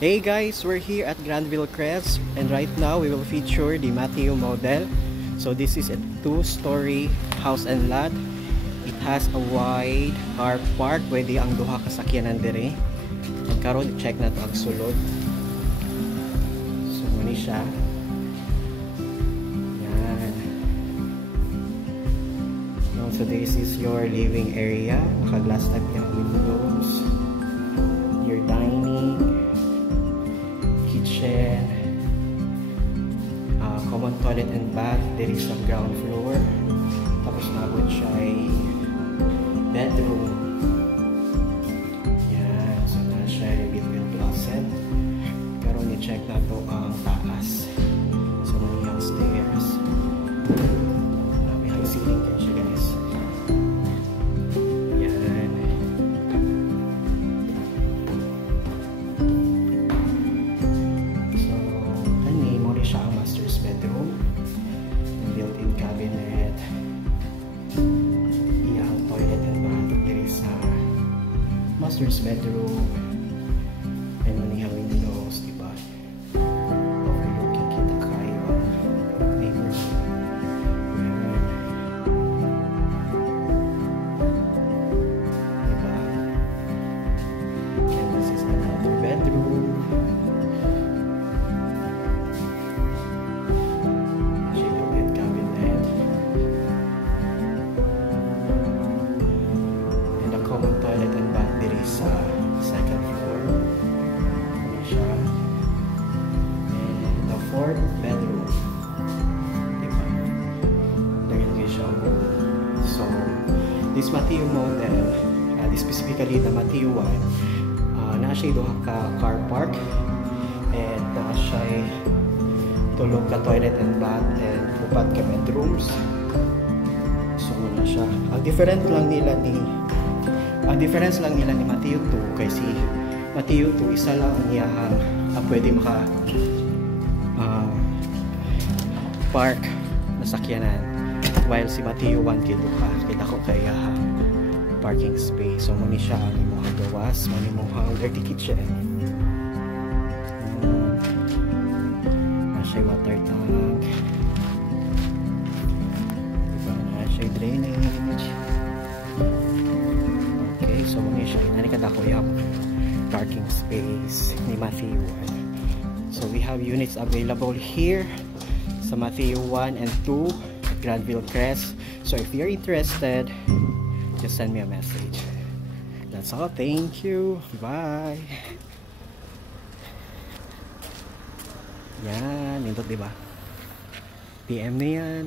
Hey guys, we're here at Granville Crest and right now we will feature the Mateo model. So this is a two-story house and lot. It has a wide car park, pwede ang duha ka sakyanan dire. And karon check na to ang sulod. So muni siya. Yan. So this is your living area. Naka-glass type yung windows. Your dining, kitchen, common toilet and bath. There is some ground floor. Tapos nabot siya ay bedroom. Yan. So na siya ay built-in closet. Pero ni-check na to ang taas. So muna yung stairs. May high ceiling din siya guys. Yan. So kani mo rin siya ang master's bedroom. Built-in cabinet. Iyang toilet and bath. There is a master's bedroom. And muna yung windows, diba? Overlooking kita kayo ang neighborhood. Yan. Diba? And this is another bedroom. Built-in cabinet. And a common toilet and bath there is sa second floor. Ano siya? And the fourth bedroom. Diba? Dahil kayo siya. So, this Mateo model, this specifically the Mateo 1, na siya duha ka car park and na siya tulog ka toilet and bath and upat ka bedrooms. So, na siya. Ang difference lang nila ni Mateo 2 kay si Mateo 2 isa lang ang iyahang pwede maka park na sakyanan, while si Mateo 1 kita ko kaya parking space. So muna siya ang mga gawas, mga dirty kitchen. Na siya water tank, diba, na siya drainage. Okay, so muna siya nanikadako yung parking space ni Mateo 1. So we have units available here sa Mateo 1 and 2 at Granville Crest. So if you're interested, just send me a message. That's all. Thank you. Bye. Yan, nindot diba? PM na yan.